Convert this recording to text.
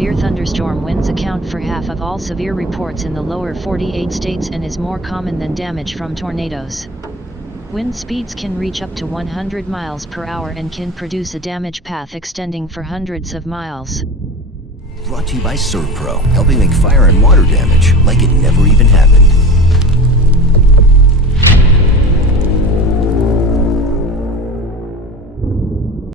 severe thunderstorm winds account for half of all severe reports in the lower 48 states and is more common than damage from tornadoes. Wind speeds can reach up to 100 miles per hour and can produce a damage path extending for hundreds of miles. Brought to you by SERVPRO, helping make fire and water damage like it never even happened.